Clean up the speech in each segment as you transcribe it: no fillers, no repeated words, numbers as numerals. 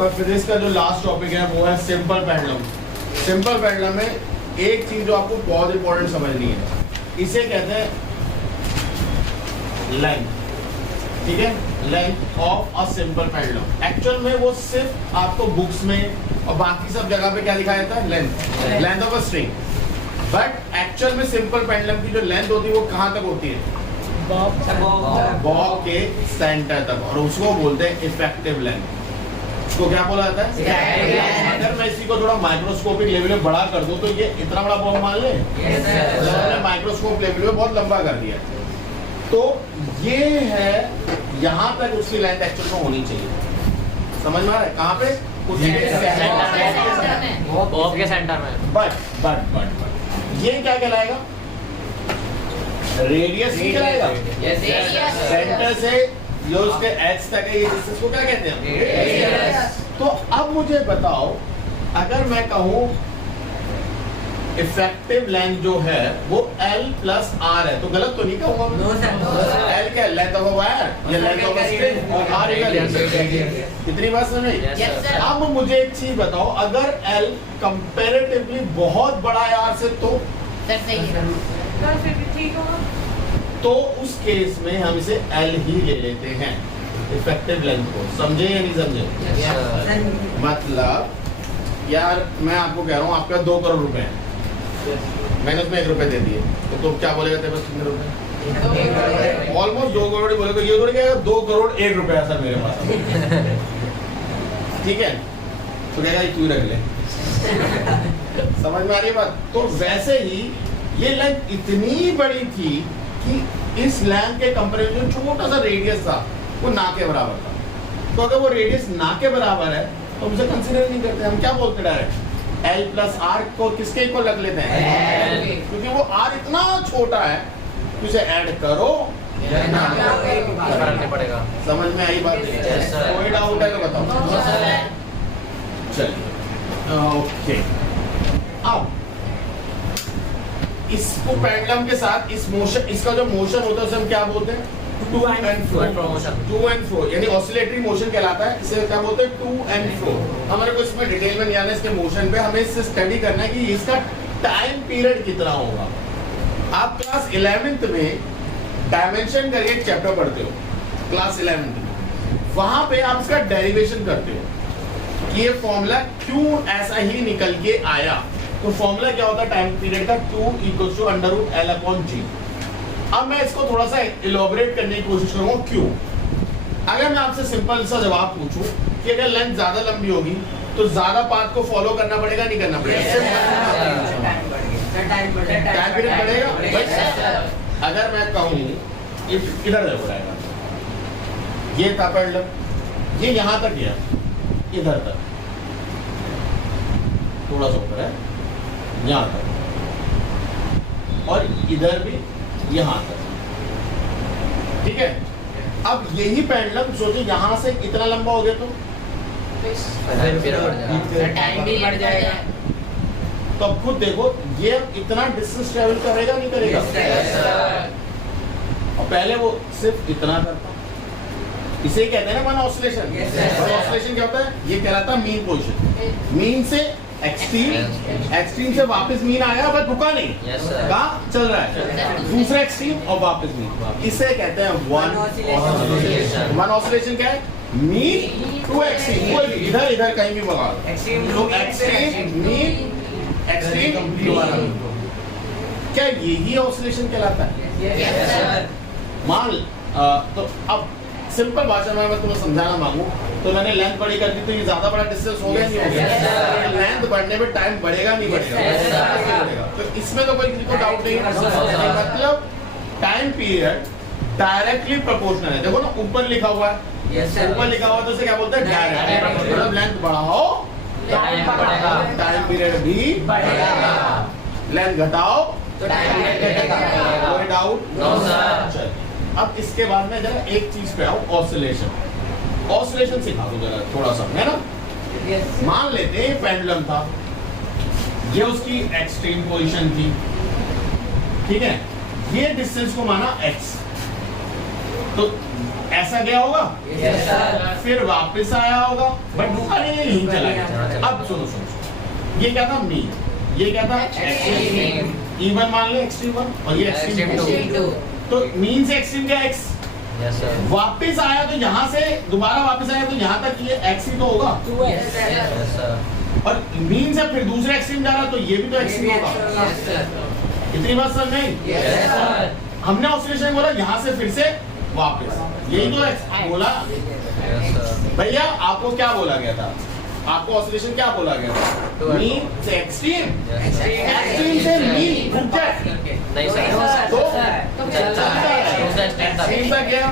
आपका फिजिक्स का जो लास्ट टॉपिक है वो है सिंपल पेंडुलम। सिंपल पेंडुलम में एक चीज जो आपको बहुत इंपॉर्टेंट समझनी है, इसे कहते हैं लेंथ। ठीक है, length of a simple pendulum. Actual में वो सिर्फ आपको बुक्स में और बाकी सब जगह पे क्या दिखाया जाता है, length, length of a string. But actual में सिंपल पेंडुलम की जो लेंथ होती है वो कहाँ तक होती है, बॉब के सेंटर तक, और उसको बोलते हैं इफेक्टिव लेंथ। उसको क्या बोला जाता है? अगर मैं इसी को थोड़ा माइक्रोस्कोपिक लेवल में बड़ा कर दूं तो ये इतना बड़ा बॉब मान ले, माइक्रोस्कोप लेवल में बहुत लंबा कर दिया। तो ये है, यहाँ तक उसकी लेंथ एक्चुअल में होनी चाहिए। समझ में आ रहा है? कहाँ पे? बॉब के सेंटर में। बट ये क्या कहलाएगा? रेडियस ही कहलाएगा। सेंटर से जो उसके एच तक है, ये डिस्टेंस को क्या कहते हैं? तो अब मुझे बताओ, अगर मैं कहूँ इफेक्टिव लेंथ जो है वो L प्लस R है, तो गलत तो नहीं कहूँगा मैं? L क्या है? लेंथ ऑफ अ वायर या लेंथ ऑफ अ स्ट्रिंग, और R कितनी बात समझ में? अब मुझे एक चीज बताओ, अगर L कंपैरेटिवली बहुत बड़ा है R से, तो उस केस में हम इसे L ही ले लेते हैं इफेक्टिव लेंथ को। समझे या नहीं समझे? मतलब यार मैं आपको कह रहा हूँ आपका 2 करोड़ रुपए है, मैंने उसमें 1 रुपए दे दिए, तो क्या बोलेगा तेरे पास कितने रुपए? ऑलमोस्ट 2 करोड़ ही बोलेगा। ये थोड़ी कहेगा 2 करोड़ 1 रुपया सर मेरे पास। ठीक है, तो कहेगा तू रख ले। समझ में आ रही है बात? तो वैसे ही ये लेंथ इतनी बड़ी थी कि इस लेंथ के कंपैरिजन में छोटा सा रेडियस था वो ना के बराबर था। तो अगर वो रेडियस ना के बराबर है तो हम उसे कंसीडर नहीं करते, हम क्या बोलते डायरेक्ट L प्लस R को किसके इक्वल रख लेते हैं? क्योंकि वो R इतना छोटा है, उसे ऐड करो फर्क नहीं पड़ेगा। समझ में आई बात? कोई डाउट है तो बताओ। चलिए ओके, अब इसको पेंडुलम के साथ इस मोशन, इसका जो मोशन होता है उसे हम क्या बोलते हैं? टू एंड फ्रो, यानी ऑसिलेटरी मोशन कहलाता है। इसे क्या बोलते हैं? To and fro. हमारे को इसमें डिटेल में नहीं आना, इसके मोशन पे हमें इससे स्टडी करना है कि इसका टाइम पीरियड कितना होगा। आप क्लास 11th में डायमेंशन करके एक चैप्टर पढ़ते हो, क्लास 11th में, वहां पे आप इसका डेरिवेशन करते हो कि ये फॉर्मूला क्यों ऐसा ही निकल के आया। तो फॉर्मूला क्या होता है टाइम पीरियड का? 2 = √L/G। अब मैं इसको थोड़ा सा इलॉबरेट करने की कोशिश करूंगा क्यों। अगर मैं आपसे सिंपल सा जवाब पूछूं कि अगर लेंथ ज्यादा लंबी होगी तो ज्यादा पाथ को फॉलो करना पड़ेगा, नहीं करना पड़ेगा? टाइम पीरियड बढ़ेगा। अगर मैं कहूं इधर देखो रहेगा, ये था पेंडुलम, ये यहां तक गया, इधर तक थोड़ा सा ऊपर है, यहां तक, और इधर भी यहां तक। ठीक है, अब यही पेंडुलम सोचिए यहां से इतना लंबा हो गया तो टाइम भी बढ़ जाएगा। तो अब खुद देखो ये इतना डिस्टेंस ट्रेवल करेगा नहीं करेगा? और पहले वो सिर्फ इतना करता, इसे कहते हैं ना वन ऑसिलेशन। और ऑसिलेशन क्या होता है? ये कहलाता है मीन पोजीशन। मीन से एक्सट्रीम, एक्सट्रीम से वापस मीन आया बट रुका नहीं, कहाँ चल रहा है, दूसरा एक्सट्रीम और वापस मीन। इसे कहते हैं वन ऑसिलेशन। वन ऑसिलेशन क्या है? मीन टू एक्सट्रीम, कोई भी इधर इधर कहीं भी बगा लो, एक्सट्रीम मीन एक्सट्रीम दोबारा। क्या यही ऑसिलेशन कहलाता है? मान तो अब सिंपल भाषा में मैं तुम्हें समझाना मांगू तो मैंने लेंथ बड़ी कर दी तो ये ज्यादा बड़ा डिस्टेंस हो गया नहीं हो गया? लेंथ बढ़ने में टाइम बढ़ेगा नहीं बढ़ेगा? तो इसमें तो कोई किसी को डाउट नहीं है। मतलब टाइम पीरियड डायरेक्टली प्रोपोर्शनल है। देखो ना ऊपर लिखा हुआ है, ऊपर लिखा हुआ तो उसे क्या बोलते हैं? डायरेक्ट। मतलब लेंथ बढ़ाओ टाइम पीरियड भी बढ़ेगा, लेंथ घटाओ तो टाइम पीरियड घटेगा। कोई डाउट? No sir. अब इसके बाद में जरा एक चीज पे आऊं, ऑसिलेशन। ऑसिलेशन सिखा दो जरा थोड़ा सा, है ना? मान लेते हैं पेंडुलम था, ये उसकी एक्सट्रीम पोजीशन थी, ठीक है? ये डिस्टेंस को माना x, तो ऐसा गया होगा, Yes, sir. फिर वापस आया होगा, बट अरे यहीं चला गया। अब सुनो, ये क्या था मीन, ये क्या था Extreme. इवन मान ले एक्सट्रीम 1 और ये एक्सट्रीम Extreme 2। 2. तो मीन से एक्सट्रीम क्या x, यस सर, वापस आया तो यहाँ से दोबारा वापस आया तो यहाँ तक ये x ही तो होगा, Yes, sir. यस सर, और मीन से फिर दूसरे एक्सट्रीम जा रहा तो ये भी तो एक्सट्रीम होगा। Yes, sir. इतनी बात समझ नहीं? Yes, sir. हमने ऑसिलेशन बोला यहाँ से फिर से वापस, यही तो बोला यस सर, भैया। आपको क्या बोला गया था, आपको ऑसिलेशन क्या बोला गया था, मीन से एक्सट्रीम, यस सर, एक्सट्रीम से मीन रुक जाए नहीं सर, तो चलता है, दूसरा स्टैंड था, एक्सट्रीम तक गया,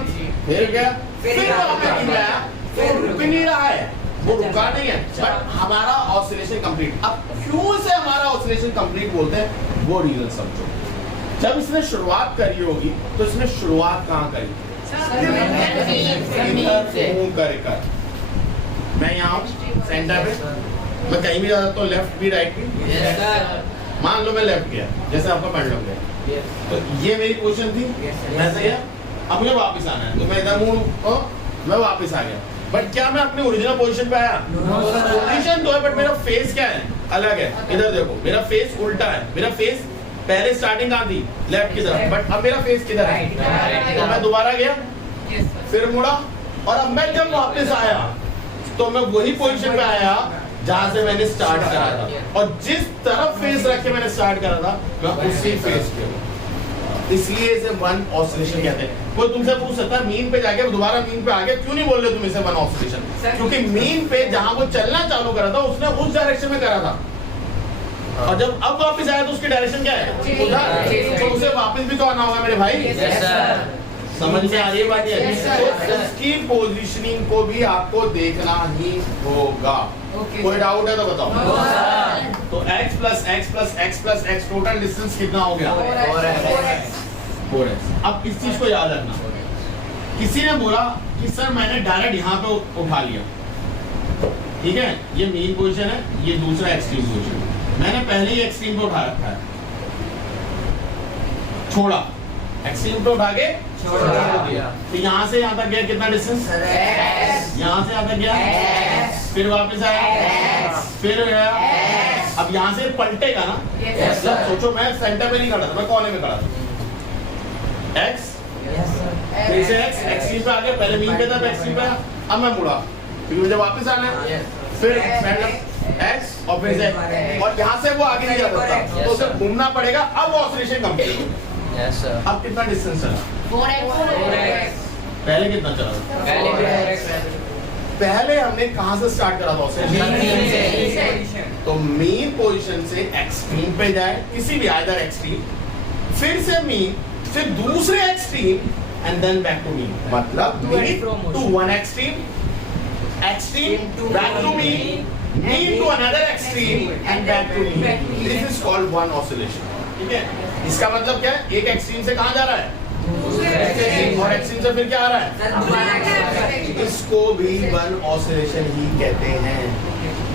फिर गया, फिर वापस नहीं गया, फिर रुक नहीं रहा है, वो रुका नहीं है, बट हमारा ऑसिलेशन कंप्लीट। अब क्यों से हमारा ऑसिलेशन कंप्लीट बोलते हैं, वो रीजन समझो। जब इसने शुरुआत करी होगी तो इसने शुरुआत कहाँ करी, इधर मुंह कर, मैं यहाँ सेंटर पे, मैं कहीं भी जा सकता हूँ, लेफ्ट भी राइट भी। Yes, sir. मान लो मैं लेफ्ट गया, जैसे आपका पेंडुलम गया, Yes. तो ये मेरी पोजीशन थी, Yes, sir. मैं सही है। अब मुझे वापस आना है, तो मैं इधर मुड़, मैं वापस आ गया, बट क्या मैं अपनी ओरिजिनल पोजीशन पे आया? No, sir. पोजीशन तो है, बट मेरा फेस क्या है, अलग है। इधर देखो, मेरा फेस उल्टा है, मेरा फेस पहले स्टार्टिंग कहाँ थी, लेफ्ट की तरफ, बट अब मेरा फेस किधर है, Right. तो मैं दोबारा गया, Yes, sir. फिर मुड़ा, और अब मैं जब वापस आया तो मैं वही पोजीशन पे आया जहां से मैंने स्टार्ट करा था, और जिस तरफ फेस रख के मैंने स्टार्ट करा था मैं उसी फेस पे हूं। इसलिए इसे वन ऑसिलेशन कहते हैं। कोई तुमसे पूछ सकता है मीन पे जाके दोबारा मीन पे आ गया, क्यों नहीं बोल रहे तुम इसे वन ऑसिलेशन? क्योंकि मीन पे जहां वो चलना चालू करा था उसने उस डायरेक्शन में करा था, और जब अब वापस आया तो उसकी डायरेक्शन क्या है, उधर, तो उसे वापस भी तो आना होगा मेरे भाई। यस सर, समझ में आ रही है बात ये? Yes, sir. तो उसकी पोजीशनिंग को भी आपको देखना ही होगा। Okay. कोई डाउट है तो बताओ। No, sir. तो x plus x plus x plus x total distance कितना हो गया? 4x. 4x। अब इस चीज को याद रखना, किसी ने बोला कि सर मैंने डायरेक्ट यहाँ पे उठा लिया, ठीक है, ये मेन पोजीशन है, ये दूसरा एक्सट्रीम पोजीशन है, मैंने पहले ही एक्सट्रीम पे उठा रखा है, छोड़ा एक्सट्रीम पे उठा के छोड़ दिया, तो यहाँ से यहाँ तक गया कितना डिस्टेंस, यहाँ से यहाँ तक गया, फिर वापस आया, फिर गया, अब यहाँ से पलटेगा ना, Yes, मतलब सोचो मैं सेंटर में नहीं खड़ा था, मैं कोने में खड़ा था, x Yes, sir. फिर से x एक्सट्रीम पे आ गया, पहले मीन पे था, एक्सट्रीम पे, अब मैं मुड़ा, क्योंकि मुझे वापस आना है, Yes. फिर x और फिर से, और यहाँ से वो आगे नहीं जा सकता, तो उसे घूमना पड़ेगा, अब वो ऑसिलेशन कंप्लीट हो। यस सर, अब कितना डिस्टेंस चला, 4x. पहले कितना चला, पहले भी 4x, पहले हमने कहाँ से स्टार्ट करा था ऑसिलेशन, Mean से. तो मेन पोजीशन से एक्सट्रीम पे जाए, किसी भी आइदर एक्सट्रीम, फिर से मीन, फिर दूसरे extreme and then back to mean, मतलब To and mean fro to motion. One extreme, extreme To back to mean, mean to another extreme and back to mean, Back to mean. This is called one oscillation. ठीक है, इसका मतलब क्या है, एक extreme से कहाँ जा रहा है, और एक्सट्रीम से फिर क्या आ रहा है, इसको भी वन ऑसिलेशन ही कहते हैं,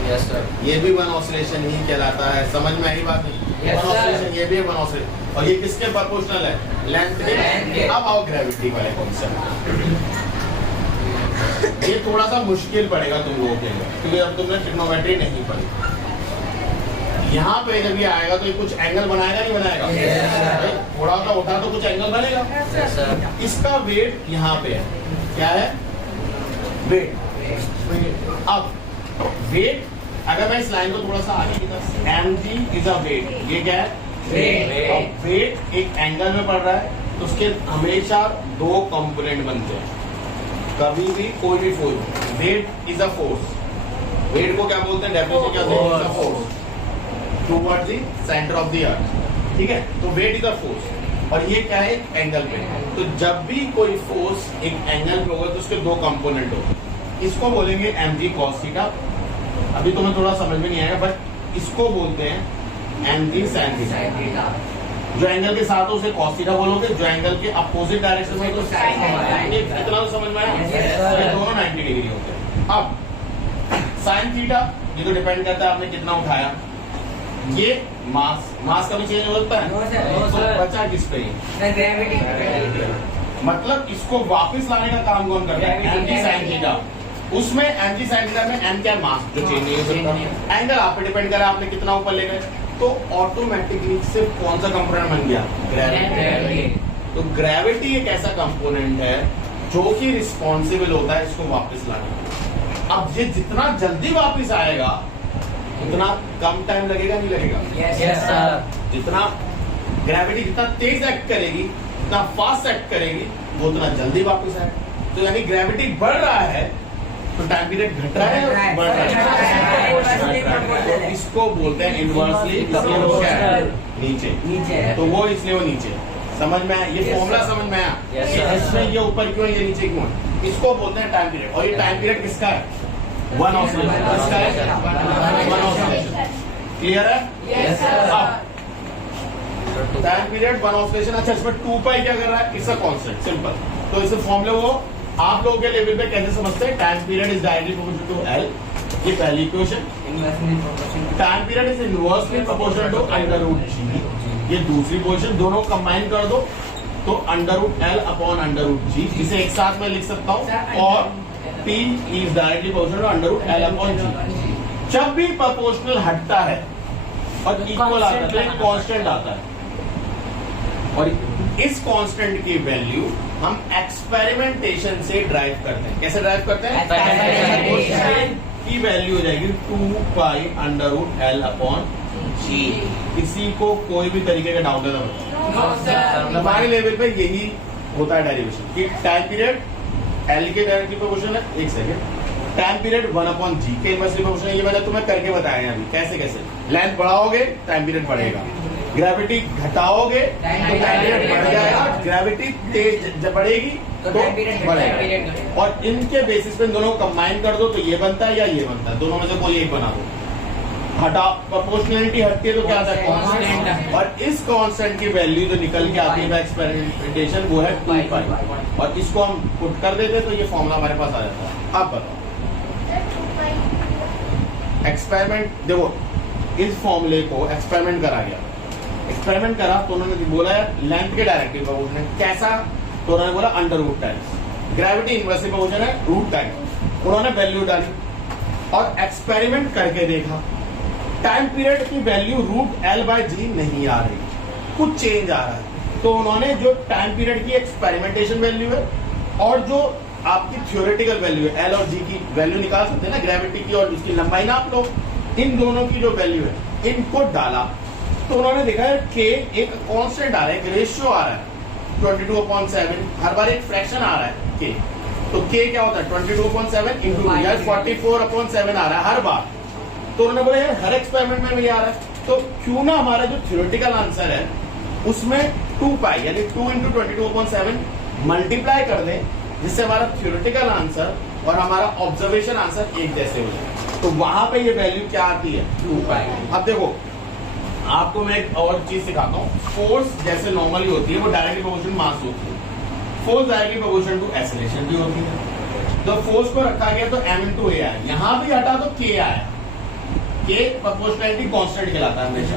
यस सर, ये भी वन ऑसिलेशन ही कहलाता है। समझ में आई बात नहीं? Yes, one sir. ऑसिलेशन, ये भी वन ऑसिलेशन, और ये किसके प्रोपोर्शनल है, लेंथ Length के। के। अब आओ ग्रेविटी वाले कॉन्सेप्ट, ये थोड़ा सा मुश्किल पड़ेगा तुम लोगों के लिए, क्योंकि अब तुमने ट्रिग्नोमेट्री नहीं पढ़ी। यहाँ पे जब ये आएगा तो ये कुछ एंगल बनाएगा नहीं बनाएगा, Yes, sir. थोड़ा सा उठा तो कुछ एंगल बनेगा। यस सर, इसका वेट यहाँ पे है, क्या है, वेट। अब वेट, अगर मैं इस लाइन को थोड़ा सा आगे की तरफ, mg इज अ वेट, ये क्या है, Weight. अब वेट एक एंगल में पड़ रहा है तो उसके हमेशा दो कंपोनेंट बनते हैं, कभी भी कोई भी force, weight is a force, weight को क्या बोलते हैं, डेफिनेशन क्या है, force towards the centre of the earth, ठीक है, तो वेट इज अ फोर्स, और ये क्या है, एंगल पे, तो जब भी कोई फोर्स एक एंगल पे होगा तो उसके दो कंपोनेंट होंगे, इसको बोलेंगे mg cos थीटा, अभी तुम्हें थोड़ा समझ में नहीं आएगा, बट इसको बोलते हैं mg sin थीटा, जो एंगल के साथ हो उसे cos थीटा बोलोगे, जो एंगल के अपोजिट डायरेक्शन में तो sin थीटा, इतना तो समझ में आया, Yes, sir. ये दोनों 90 डिग्री होते हैं। अब sin थीटा, ये तो डिपेंड करता है आपने कितना उठाया, ये मास का भी चेंज हो सकता है, No, sir. तो No, sir. बचा किस पे, The gravity. मतलब इसको वापस लाने का काम कौन करता है? M G sine theta. उसमें एम जी साइन थीटा में एम क्या मास जो चेंज नहीं हो सकता, एंगल आप पे डिपेंड करा आपने कितना ऊपर ले गए, तो ऑटोमेटिकली सिर्फ कौन सा कंपोनेंट बन गया? ग्रेविटी। तो ग्रेविटी एक ऐसा कंपोनेंट है जो कि रिस्पॉन्सिबल होता है इसको वापस लाने का। अब ये जितना जल्दी वापस आएगा उतना कम टाइम लगेगा, नहीं लगेगा? Yes, sir. जितना ग्रेविटी जितना तेज एक्ट करेगी, जितना फास्ट एक्ट करेगी, वो उतना जल्दी वापस आएगा। तो यानी ग्रेविटी बढ़ रहा है तो टाइम पीरियड घट रहा है, बढ़ रहा है। तो इसको बोलते हैं इनवर्सली, इसलिए वो क्या है? नीचे। तो वो इसलिए वो नीचे। समझ में आया? ये फॉर्मूला समझ में आया? Yes, sir. इसमें ये ऊपर क्यों है, ये नीचे क्यों है? इसको बोलते हैं टाइम पीरियड। और ये टाइम पीरियड किसका है? One oscillation. किसका है? One oscillation. क्लियर है? Yes, sir. अब टाइम पीरियड वन ऑसिलेशन। अच्छा, इसमें 2 पाई क्या कर रहा है? It's a constant, simple. तो इसे फॉर्मूले वो आप लोगों के लेवल पे कैसे समझते हैं? Time period is directly proportional to L, ये पहली equation. Time period is inversely proportional to under root G, ये दूसरी पोजीशन। दोनों कंबाइन कर दो तो under root L upon under root G, इसे एक साथ में लिख सकता हूँ। और P is directly proportional to under root L upon G. जब भी प्रोपोर्शनल हटता है और इक्वल आता है तो एक कांस्टेंट आता है, और इस कांस्टेंट की वैल्यू हम एक्सपेरिमेंटेशन से ड्राइव करते हैं। कैसे ड्राइव करते हैं? Experimentation। की वैल्यू हो जाएगी 2 pi under root L upon G. किसी को कोई भी तरीके का डाउट है No, sir. हमारे लेवल पे यही होता है डेरिवेशन कि टाइम पीरियड एल के डायरेक्टली प्रोपोर्शनल है। एक सेकेंड, टाइम पीरियड 1 अपॉन जी के इनवर्सली प्रोपोर्शनल है। ये मैंने तुम्हें करके बताया अभी कैसे कैसे। लेंथ बढ़ाओगे टाइम पीरियड बढ़ेगा, ग्रेविटी घटाओगे तो टाइम पीरियड बढ़ जाएगा, ग्रेविटी तेज जब बढ़ेगी तो बढ़ेगा। और इनके बेसिस पे दोनों कंबाइन कर दो तो ये बनता है या ये बनता है, दोनों में से कोई एक बना दो। हटा प्रोपोर्शनलिटी हटती है तो क्या आता है? कांस्टेंट। और इस कांस्टेंट की वैल्यू जो निकल के आती है एक्सपेरिमेंटेशन वो है 2 पाई, और इसको हम पुट कर देते तो ये फॉर्मूला हमारे पास आ जाता है। अब बताओ एक्सपेरिमेंट, देखो इस फॉर्मूले को एक्सपेरिमेंट करा गया, एक्सपेरिमेंट करा तो उन्होंने बोला है लेंथ के डायरेक्टली प्रोपोर्शनल। कैसा? तो उन्होंने बोला under root times gravity inversely proportional है रूट टाइम्स। उन्होंने वैल्यू डाली और एक्सपेरिमेंट करके देखा, टाइम पीरियड की value root L by G नहीं आ रही, कुछ चेंज आ रहा है। तो उन्होंने जो टाइम पीरियड की एक्सपेरिमेंटेशन वैल्यू है और जो आपकी थ्योरेटिकल वैल्यू है एल और जी की वैल्यू निकाल सकते हैं ना, ग्रेविटी की और इसकी लंबाई ना आप लोग, इन दोनों की जो वैल्यू है इनको डाला तो उन्होंने देखा है कि एक कांस्टेंट आ रहा है, एक रेशियो आ रहा है 22/7, हर बार एक फ्रैक्शन आ रहा है के। तो के क्या होता है? 22/7 इंटू 44/7 आ रहा है हर बार। तो उन्होंने बोला यार हर एक्सपेरिमेंट में भी आ रहा है, तो क्यों ना हमारा जो थ्योरेटिकल आंसर है उसमें 2 पाई यानी 2 इंटू 22/7 मल्टीप्लाई कर दें, जिससे हमारा थ्योरेटिकल आंसर और हमारा ऑब्जर्वेशन आंसर एक जैसे हो जाए। तो वहां पे ये वैल्यू क्या आती है? 2 पाई। अब देखो आपको मैं एक और चीज सिखाता हूँ। फोर्स जैसे नॉर्मली होती है वो डायरेक्टली प्रोपोर्शनल मास होती है, force directly proportional to acceleration भी होती है। तो फोर्स को रखा गया तो m इंटू ए आया, यहाँ भी हटा तो k आया। k प्रोपोर्शनलिटी कांस्टेंट कहलाता है हमेशा,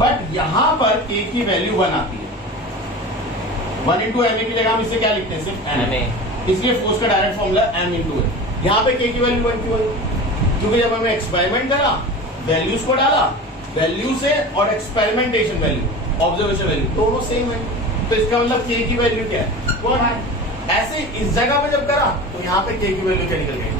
बट यहाँ पर k की वैल्यू 1 आती है। 1 इंटू एम की जगह हम इसे क्या लिखते हैं? सिर्फ m। इसलिए फोर्स का डायरेक्ट फॉर्मूला m इंटू ए। यहाँ पे k की वैल्यू 1 क्यों है? क्योंकि जब हमने एक्सपेरिमेंट करा वैल्यूज को डाला, वैल्यू से और एक्सपेरिमेंटेशन वैल्यू ऑब्जर्वेशन वैल्यू दोनों सेम है, तो इसका मतलब k की वैल्यू क्या है? 1। ऐसे इस जगह पे जब करा तो यहाँ पे k की वैल्यू क्या निकल गई?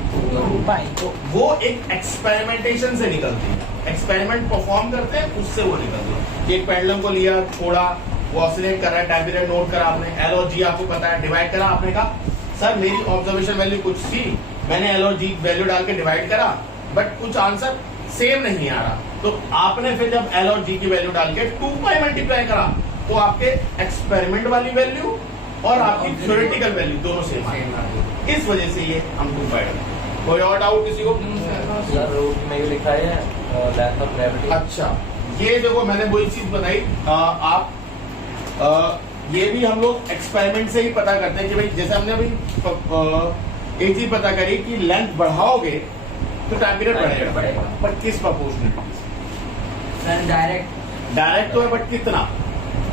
तो वो एक एक्सपेरिमेंटेशन से निकलती है, एक्सपेरिमेंट परफॉर्म करते हैं उससे वो निकलती है। एक पेंडुलम को लिया, छोड़ा, वो ऑसिलेट कर रहा है, टाइम पीरियड नोट करा आपने, एल और जी आपको पता है, डिवाइड करा। आपने कहा सर मेरी ऑब्जर्वेशन वैल्यू कुछ थी, मैंने एल और जी वैल्यू डाल के डिवाइड करा, बट कुछ आंसर सेम नहीं आ रहा। तो आपने फिर जब एल और जी की वैल्यू डाल के 2 पाई मल्टीप्लाई करा तो आपके एक्सपेरिमेंट वाली वैल्यू और आपकी थ्योरेटिकल वैल्यू दोनों सेम आ गई। इस वजह से ये हम 2 पाई डालते हैं। कोई और डाउट किसी को? सर रूट में ये लिखा है लेंथ ऑफ ग्रेविटी। अच्छा, ये देखो मैंने वही चीज बताई। आप ये भी हम लोग एक्सपेरिमेंट से ही पता करते हैं कि भाई जैसे हमने अभी एक चीज पता करी कि लेंथ बढ़ाओगे तो टाइम पीरियड बढ़ेगा, बट किस प्रोपोर्शनलिटी से? डायरेक्ट डायरेक्ट तो है बट कितना?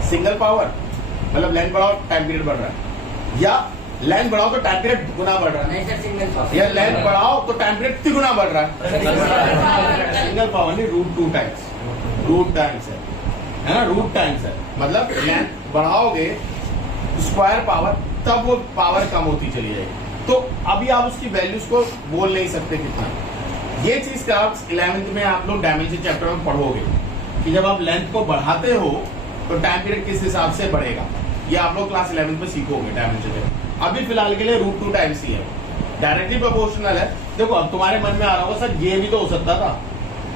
सिंगल पावर मतलब लेंथ बढ़ाओ टाइम पीरियड बढ़ रहा है, या लेंथ बढ़ाओ तो टाइम पीरियड गुना बढ़ रहा है, या लेंथ बढ़ाओ तो टाइम पीरियड तिगुना बढ़ रहा है। सिंगल पावर नहीं, √2 टाइम्स, रूट टाइम्स है ना, रूट टाइम्स है। मतलब लेंथ बढ़ाओगे स्क्वायर पावर, तब वो पावर कम होती चली जाएगी। तो अभी आप उसकी वैल्यूज को बोल नहीं सकते कितना। ये चीज क्लास 11th में आप लोग डायमेंशन चैप्टर में पढ़ोगे कि जब आप लेंथ को बढ़ाते हो तो टाइम पीरियड किस हिसाब से बढ़ेगा, ये आप लोग क्लास 11th में सीखोगे डायमेंशन में। अभी फिलहाल के लिए √2 टाइम्स ही है, डायरेक्टली प्रोपोर्शनल है। देखो अब तुम्हारे मन में आ रहा होगा सर ये भी तो हो सकता था,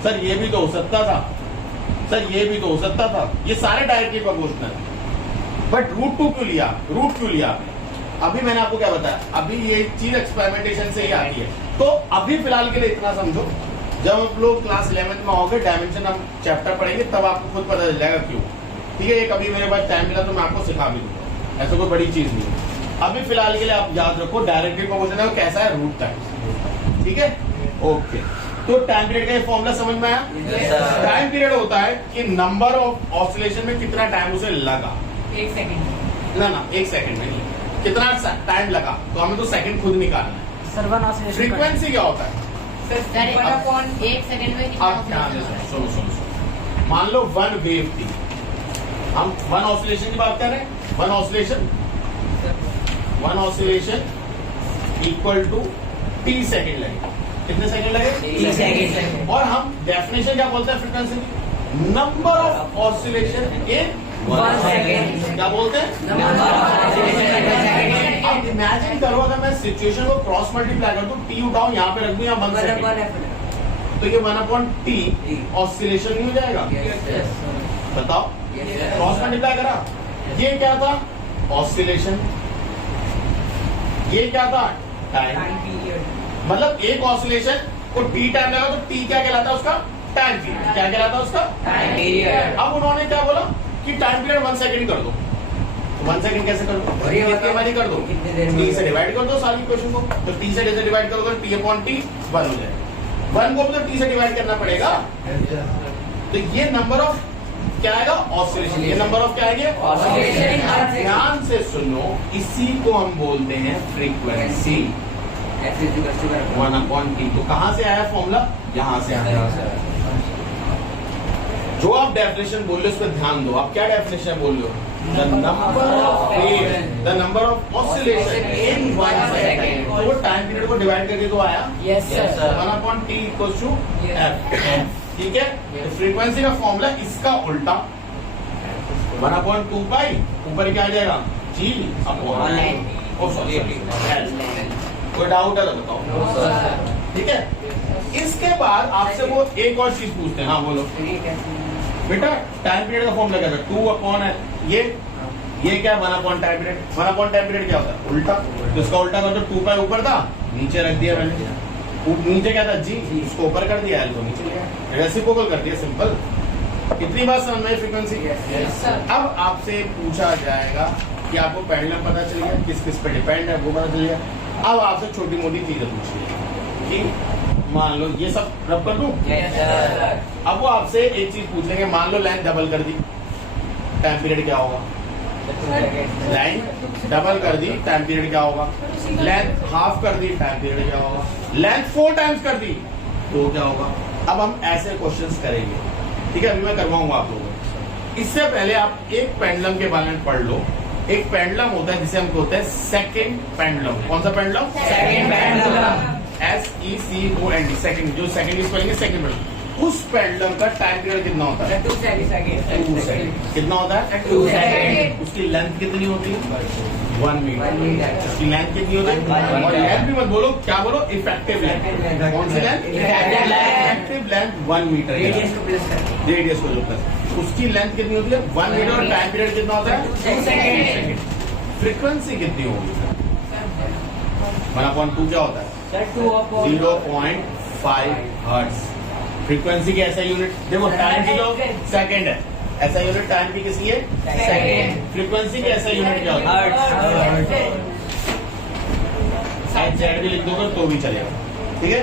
सर ये भी तो हो सकता था, सर ये भी तो हो सकता था, ये सारे डायरेक्टली प्रोपोर्शनल है। बट √2 क्यों लिया, रूट क्यों लिया आपने? अभी मैंने आपको क्या बताया, अभी ये चीज एक्सपेरिमेंटेशन से ही आती है। तो अभी फिलहाल के लिए इतना समझो, जब आप लोग क्लास 11th में आओगे डायमेंशन हम चैप्टर पढ़ेंगे तब आपको खुद पता चल जाएगा क्यों। ठीक है, एक अभी मेरे पास टाइम मिला तो मैं आपको सिखा भी दूंगा, ऐसा कोई बड़ी चीज नहीं है। अभी फिलहाल के लिए आप याद रखो डायरेक्टली प्रोपोर्शनल कैसा है, √2 टाइम्स। ठीक है, ओके। तो टाइम पीरियड का फॉर्मूला समझ में आया? टाइम पीरियड होता है कि नंबर ऑफ ऑसिलेशन में कितना टाइम उसे लगा। 1 सेकंड ना 1 सेकंड में नहीं, कितना टाइम लगा, तो हमें तो सेकंड खुद निकालना है। फ्रीक्वेंसी क्या होता है? 1 सेकंड में कितना आप ध्यान से सुनो। मान लो 1 वेव थी, हम 1 ऑसिलेशन की बात कर रहे हैं। 1 oscillation equal to t second लगे। कितने सेकंड लगे? 3 सेकंड। और हम डेफिनेशन क्या बोलते हैं फ्रीक्वेंसी की? Number of oscillation in 1 second. क्या बोलते हैं? अब इमेजिन करो अगर मैं सिचुएशन को क्रॉस मल्टीप्लाई कर दूं, टी उठाऊं यहाँ पे रख दूं, यहाँ 1 सेकंड, तो ये 1/t ऑसिलेशन नहीं हो जाएगा? बताओ, क्रॉस मल्टीप्लाई करा, ये क्या था? ऑसिलेशन। ये क्या था? टाइम। मतलब एक ऑसिलेशन को टी टाइम लगा तो टी क्या कहलाता है उसका? Time period. क्या कहलाता है उसका? Time period. अब उन्होंने क्या बोला कि टाइम पीरियड 1 सेकंड कर दो। 1 सेकंड कैसे कर दो? कितने वाली कर दो? टी से डिवाइड कर दो सारी क्वेश्चन को, तो टी से जैसे डिवाइड करोगे टी अपॉन टी 1 हो जाएगा। 1 को तो टी से डिवाइड करना पड़ेगा। तो ये नंबर ऑफ क्या आएगा? ऑसिलेशन। ये नंबर ऑफ क्या आएगी? ऑसिलेशन। ध्यान से सुनो, इसी को हम बोलते हैं फ्रीक्वेंसी। 1/t। तो कहां से आया फॉर्मूला? यहां से आया। जो आप डेफिनेशन बोल रहे हो उस पर ध्यान दो। आप क्या डेफिनेशन बोल रहे हो? The number of oscillation in 1 second. तो वो टाइम पीरियड को डिवाइड करके तो आया। Yes sir. 1/t equals to f। ठीक है, तो फ्रीक्वेंसी का फॉर्मूला इसका उल्टा 1/2 पाई, ऊपर क्या आ जाएगा? g अपॉन कोई डाउट है तो बताओ। ठीक है, इसके बाद आपसे वो एक और चीज पूछते हैं। हाँ बोलो बेटा, टाइम पीरियड का फॉर्मूला क्या था? 2 अपॉन है ये क्या? 1/टाइम पीरियड। 1/टाइम पीरियड क्या होता है? उल्टा। तो इसका उल्टा कर दो, 2 पाई ऊपर था, नीचे रख दिया मैंने। नीचे क्या था? जी, उसको ऊपर कर दिया, एल को नीचे लिया, रेसिप्रोकल कर दिया, सिंपल। कितनी बार समझ में फ्रीक्वेंसी? अब आपसे पूछा जाएगा कि आपको पेंडुलम पता चल गया, किस किस पे डिपेंड है वो पता चल गया। अब आपसे छोटी मोटी चीजें पूछी है, मान लो ये सब रब कर दूं। अब वो आपसे एक चीज पूछ लेंगे, मान लो लाइन डबल कर दी, टाइम पीरियड क्या होगा? लाइन डबल कर दी, टाइम पीरियड क्या होगा? लेंथ हाफ कर दी, टाइम पीरियड क्या होगा? लेंथ 4 टाइम्स कर दी तो क्या होगा? अब हम ऐसे क्वेश्चंस करेंगे। ठीक है, अभी मैं करवाऊंगा आप लोगों को। इससे पहले आप एक पेंडुलम के बारे में पढ़ लो। एक पेंडुलम होता है जिसे हम कहते हैं सेकंड पेंडुलम। कौन सा pendulum? Second pendulum. SECOND, second. जो सेकंड यूज करेंगे सेकंड पेंडुलम। उस पेंडुलम का टाइम पीरियड कितना होता है? 2 सेकंड। कितना होता है? 2 सेकंड। उसकी लेंथ कितनी होती है? 1 मीटर। 1 मीटर। उसकी लेंथ कितनी होती है? और लेंथ भी मत बोलो, क्या बोलो? Effective length. कौन सी length? Effective length 1 metre. Radius को जो प्लस, उसकी लेंथ कितनी होती है? 1 मीटर। और टाइम पीरियड कितना होता है? 2 सेकंड। फ्रीक्वेंसी कितनी होगी? 1/2 क्या होता है? 0.5 हर्ट्ज। फ्रीक्वेंसी की ऐसा यूनिट देखो, टाइम की जो सेकंड है, ऐसा यूनिट टाइम की किसी है? सेकंड। फ्रीक्वेंसी की ऐसा यूनिट क्या होता है? Z भी लिख दोगे तो भी चलेगा। ठीक है,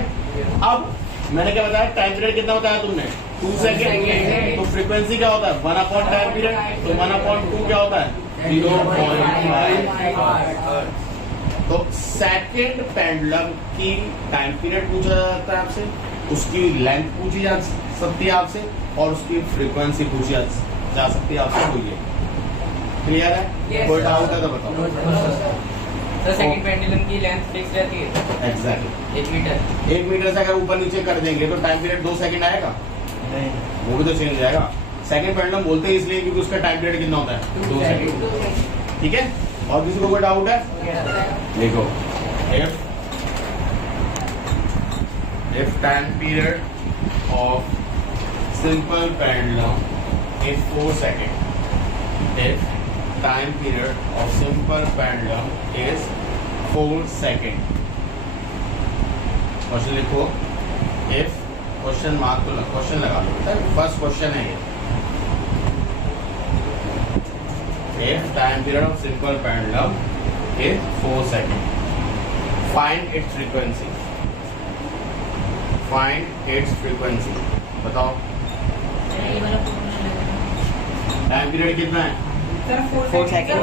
अब मैंने क्या बताया? टाइम पीरियड कितना बताया तुमने? 2 सेकंड। तो फ्रीक्वेंसी क्या होता है? 1/टाइम पीरियड। तो 1/2 क्या होता है? 0.5 तो सेकंड पेंडुलम की टाइम पीरियड पूछा जाता है आपसे, उसकी लेंथ पूछी जा सकती है आपसे, और उसकी फ्रीक्वेंसी पूछी जा सकती है आपसे। वो ये क्लियर है? कोई डाउट है तो बताओ। सर सेकंड पेंडुलम की लेंथ फिक्स रहती है एग्जैक्टली 1 मीटर। 1 मीटर से अगर ऊपर नीचे कर देंगे तो टाइम पीरियड 2 सेकंड आएगा, वो भी तो चेंज हो जाएगा। सेकंड पेंडुलम बोलते हैं इसलिए क्योंकि उसका टाइम पीरियड कितना होता है? 2 सेकंड। ठीक है? और किसी को कोई डाउट है? देखो, if time period of simple pendulum is 4 seconds, if time period of simple pendulum is 4 seconds, question लिखो, if क्वेश्चन मार्क तो क्वेश्चन लगा लो, फर्स्ट क्वेश्चन है ये। If time period of simple pendulum is 4 seconds, find its frequency. Find its frequency. बताओ time period कितना है? Sir 4 second.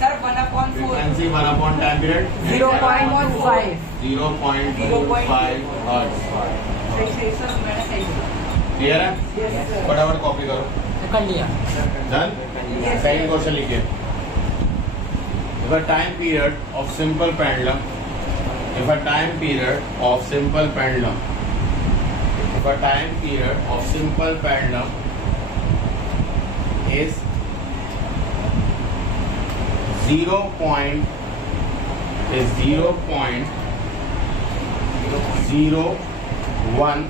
Sir 1/4 frequency 1/, time period 0.15 0.25 hertz. सही sir मैंने सही बोला। क्लियर है? फटाफट कॉपी करो। कर लिया। डन? सेकंड क्वेश्चन लिखिए। If a time period of simple pendulum, if a time period of simple pendulum, if a time period of simple pendulum is 0.01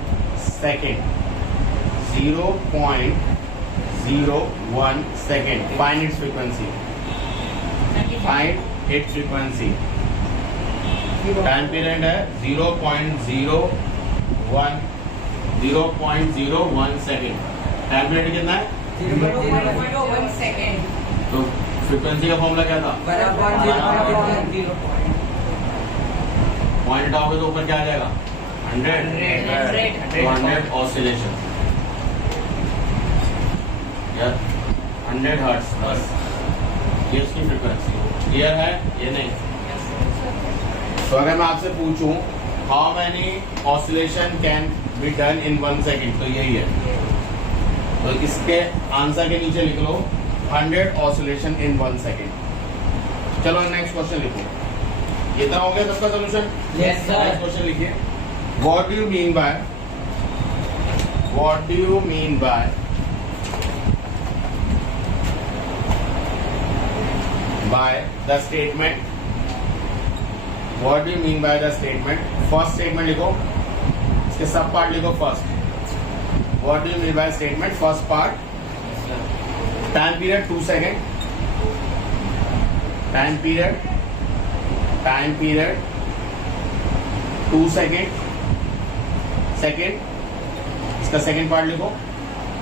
second, 0.01 second, find its frequency. Find its frequency. Time period है 0.01 second. Time period कितना है? 0.01 second. तो frequency का formula क्या था? Point आओगे तो ऊपर क्या आ जाएगा? 100 ऑसिलेशन या 100 हर्ट्ज बस, ये उसकी फ्रीक्वेंसी। क्लियर है? ये नहीं तो अगर मैं आपसे पूछूं how many oscillation can be done in 1 second, तो यही है। तो इसके आंसर के नीचे लिख लो 100 ऑसिलेशन इन 1 सेकेंड। चलो नेक्स्ट क्वेश्चन लिखो। इतना हो गया सबका solution? Yes sir. Next question लिखिए। What do you mean by by the statement? What do you mean by the statement? First statement लिखो, इसके सब पार्ट लिखो first. What do you mean by statement? First part, time period 2 seconds, time period 2 seconds, second, इसका second part लिखो,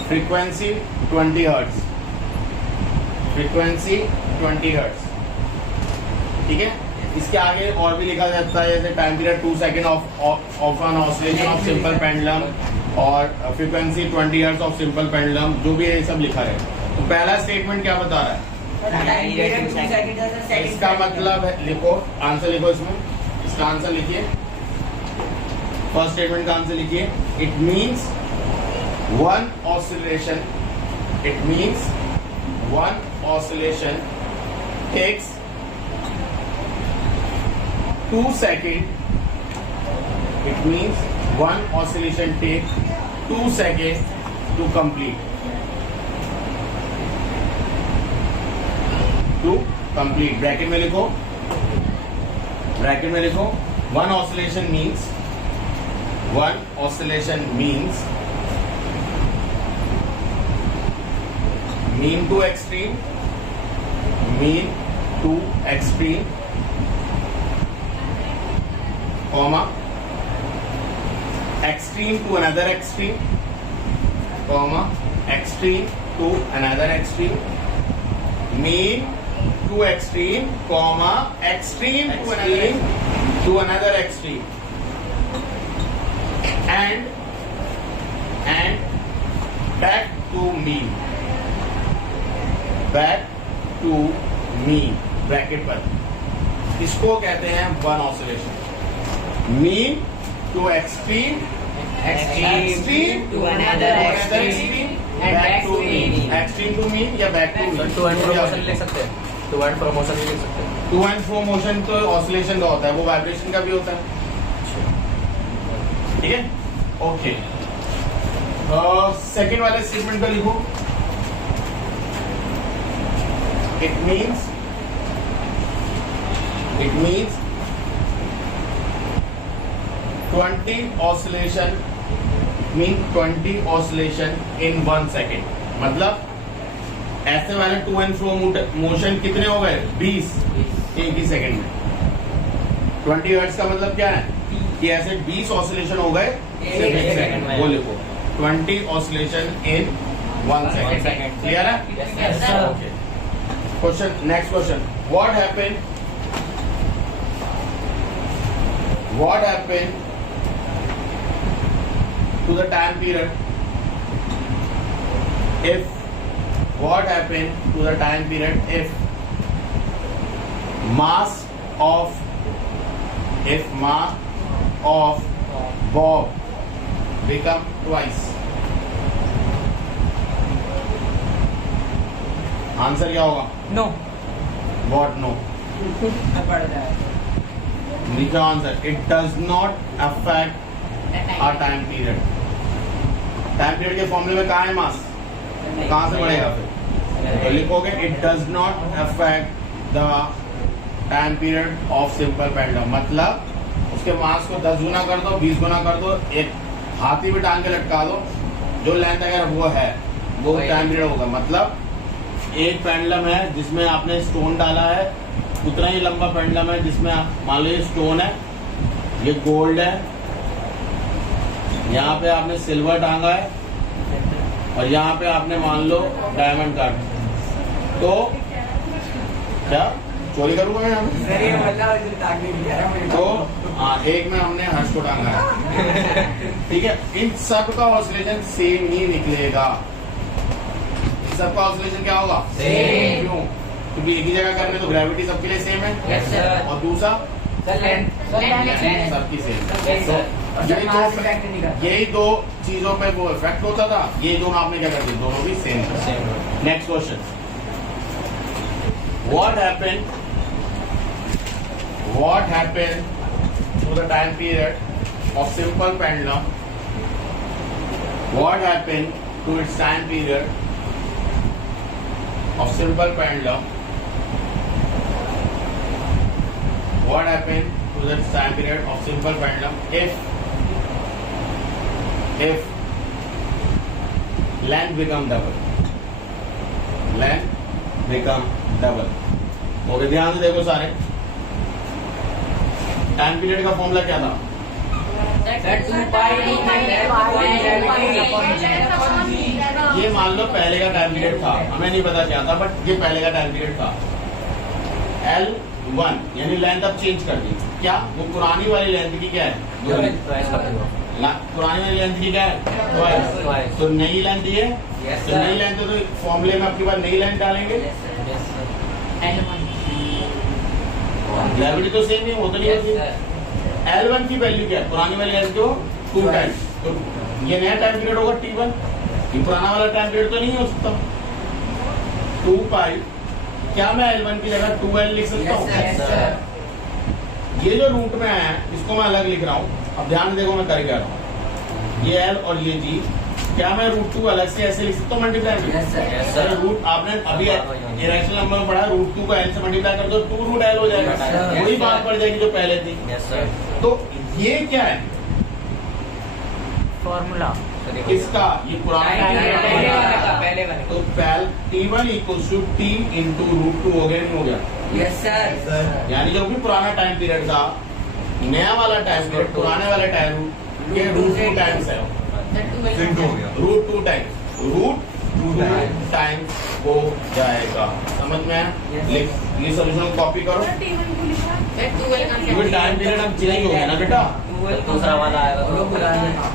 frequency 20 hertz, frequency 20 hertz. ठीक है? इसके आगे और भी लिखा जाता है जैसे time period 2 second of an oscillation of simple pendulum और frequency 20 hertz of simple pendulum, जो भी है सब लिखा है। तो पहला स्टेटमेंट क्या बता रहा है? इसका मतलब है, लिखो आंसर लिखो इसमें, इसका आंसर लिखिए। फर्स्ट स्टेटमेंट का आंसर लिखिए। It means one oscillation takes 2 seconds. It means one oscillation takes 2 seconds to complete. Bracket में लिखो, one oscillation means mean to extreme, comma, extreme to another extreme, comma, extreme to another extreme, mean to extreme, comma, extreme to another extreme, and back to mean. To mean bracket पर, इसको कहते हैं one oscillation. Mean to extreme, extreme to another extreme, back to mean, extreme to mean या back to mean. To and fro motion लिख सकते हैं, to and fro motion भी लिख सकते हैं। टू एंड फ्रो मोशन तो ऑसिलेशन का होता है, वो वाइब्रेशन का भी होता है। ठीक है, ओके। सेकेंड वाले स्टेटमेंट का लिखो। It means 20 oscillation mean 20 oscillation in 1 second। मतलब ऐसे वाले टू एंड फ्रो मोशन कितने हो गए? 20 एक ही सेकंड में। 20 हर्ट्ज का मतलब क्या है कि ऐसे 20 ऑसिलेशन हो गए सिर्फ एक सेकंड में। वो लिखो 20 ऑसिलेशन इन 1 सेकंड। क्लियर है? Yes, sir. Okay. Question, next question. What happened to the time period if mass of Bob become twice? Answer क्या होगा? No. What? No. लिखो answer. It does not affect a time period. Time period के फॉर्मूले में कहाँ है मास? कहाँ से बढ़ेगा फिर? तो लिखोगे it does not affect the time period of simple pendulum. मतलब उसके मास को 10 गुना कर दो, 20 गुना कर दो, एक हाथी भी टांग के लटका दो, जो लेंथ अगर वो है वो टाइम पीरियड होगा। मतलब एक पेंडुलम है जिसमें आपने स्टोन डाला है, उतना ही लंबा पेंडुलम है जिसमें आप मान लो ये स्टोन है, ये गोल्ड है, यहाँ पे आपने सिल्वर टांगा है और यहाँ पे आपने मान लो डायमंड काट। तो क्या चोरी करूंगा मैं यहाँ पे? तो हाँ, एक में हमने हर्ष को टांगा है। ठीक है, इन सब का ऑसिलेशन सेम ही निकलेगा। इन सब का ऑसिलेशन क्या होगा? Same। क्यों? क्योंकि एक ही जगह करने तो ग्रेविटी सबके लिए सेम है। Yes, sir. और दूसरा Length. सबकी सेम। Yes, sir. यही दो चीजों पे वो इफेक्ट होता था, ये दोनों आपने क्या कर दिया, दोनों भी same. Next question. What happened to the time period of simple pendulum? What happened to its time period of simple pendulum? What happened to the time period of simple pendulum if length become double? Length become double। Okay, ध्यान से देखो सारे। Time period का formula क्या था? ये मान लो पहले का टाइम पीरियड था, हमें नहीं पता क्या था, बट ये पहले का टाइम पीरियड था। L1 यानी लेंथ अब चेंज कर दी। क्या वो पुरानी वाली लेंथ की क्या है? पुरानी वाली लेंथ की क्या है? Twice। तो नई लेंथ ये Yes, तो sir. नई लेंथ तो फॉर्मूले में आपके पास नई लेंथ डालेंगे। ग्रेविटी तो सेम ही, वो तो नहीं होती। L1 की वैल्यू क्या है? पुरानी वाली लेंथ को 2 टाइम्स। तो ये नया टाइम पीरियड होगा T1। ये पुराना वाला टाइम पीरियड तो नहीं हो सकता। 2 पाई, क्या मैं L1 की जगह 2L लिख सकता हूँ? Yes, sir. ये जो रूट में है इसको मैं अलग लिख रहा हूँ। अब ध्यान देखो मैं कर क्या रहा हूँ। ये L और ये G, क्या मैं √2 अलग से ऐसे लिख सकता हूँ मल्टीप्लाई में? Yes, sir. Yes, sir sir. Root आपने अभी इरेशनल नंबर में पढ़ा, √2 को L से मल्टीप्लाई कर दो 2√L हो जाएगा। Yes, sir. वही बात पड़ जाएगी जो पहले थी। Yes, sir. तो ये क्या है? फॉर्मूला किसका? ये पुराना पहले वाले तो पहल T1 equals to T into √2 हो गया, नहीं हो गया? यस सर यानी जो भी पुराना टाइम पीरियड था, नया वाला टाइम पीरियड पुराने वाले टाइम के √2 टाइम्स है। √2 टाइम्स, √2 टाइम्स हो जाएगा। समझ में आया? लिख, ये सोल्यूशन कॉपी करो। टाइम पीरियड अब चेंज हो गया ना बेटा। दूसरा वाला आएगा।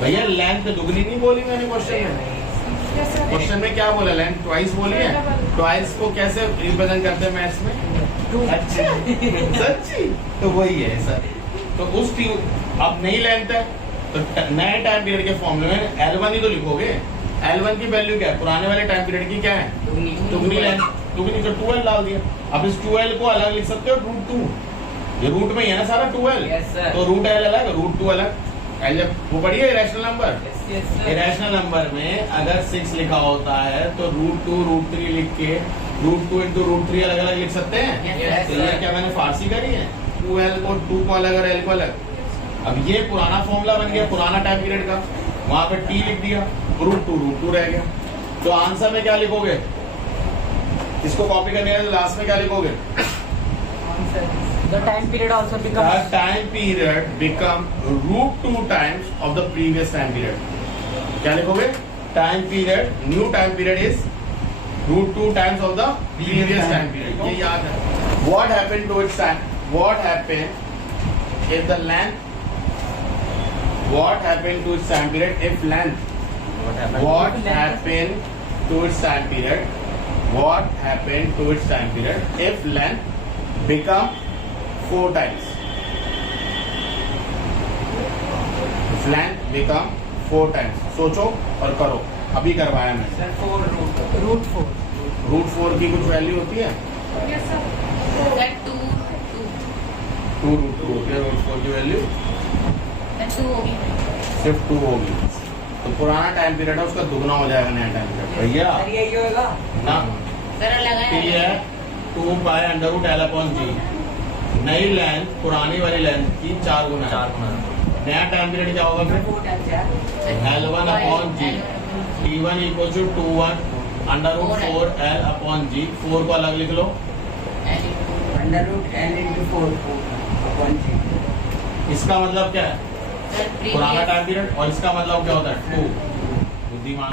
भैया लेंथ दुगनी नहीं बोली मैंने क्वेश्चन में। क्वेश्चन में क्या बोला लेंथ ट्वाइस बोली है, ट्वाइस को कैसे रिप्रेजेंट करते हैं मैथ्स में? अच्छा सच्ची, तो वही है सर। तो उस अब नई लेंथ है तो नए टाइम पीरियड के फॉर्मूले में L1 ही तो लिखोगे। L1 की वैल्यू क्या है? पुराने वाले टाइम पीरियड की क्या है? दुगनी लेंथ, दुगनी तो 12 डाल दिया। अब इस 12 को अलग लिख सकते हो √2, ये रूट में ही है ना सारा 12, Yes, sir. तो √L अलग √2 अलग। जब वो पढ़िए irrational number, Yes, sir. Irrational number में अगर 6 लिखा होता है तो √2 √3 लिख के √2 into √3 अलग अलग लिख सकते हैं। Yes, तो ये sir. क्या मैंने फारसी करी है? 2L को 2 को अलग और L को अलग। अब ये पुराना फॉर्मूला बन गया पुराना टाइम पीरियड का, वहां पे T लिख दिया, √2 रह गया। तो आंसर में क्या लिखोगे? इसको कॉपी करने के लास्ट में क्या लिखोगे? The time period also The becomes time period become √2 times of the previous time period. क्या लिखोगे? Time period, new time period is √2 times of the previous time period. ये याद है। What happened to its time? What happened if the length? What happened to its time period if length? What happened to its time period? What happened to its time period if length become 4 times? If length become 4 times. सोचो और करो, अभी करवाया मैं। sir 4 root 4. √4 की कुछ value होती है? That 2 2 √2 होती है √4 की वैल्यू, होगी। सिर्फ 2 होगी। तो पुराना टाइम पीरियड है उसका दुगना हो जाएगा नया टाइम पीरियड। भैया यही होगा ना सर T है 2 पाई √L/G। नई लेंथ पुरानी वाली लेंथ की 4 गुना है। 4 गुना। नया टाइम पीरियड क्या होगा फिर? L1/G। T1 equals to 21 √4L/G। 4 को अलग लिख लो। इसका मतलब क्या है? पुराना टाइम पीरियड, और इसका मतलब क्या होता है? 2। बुद्धिमान।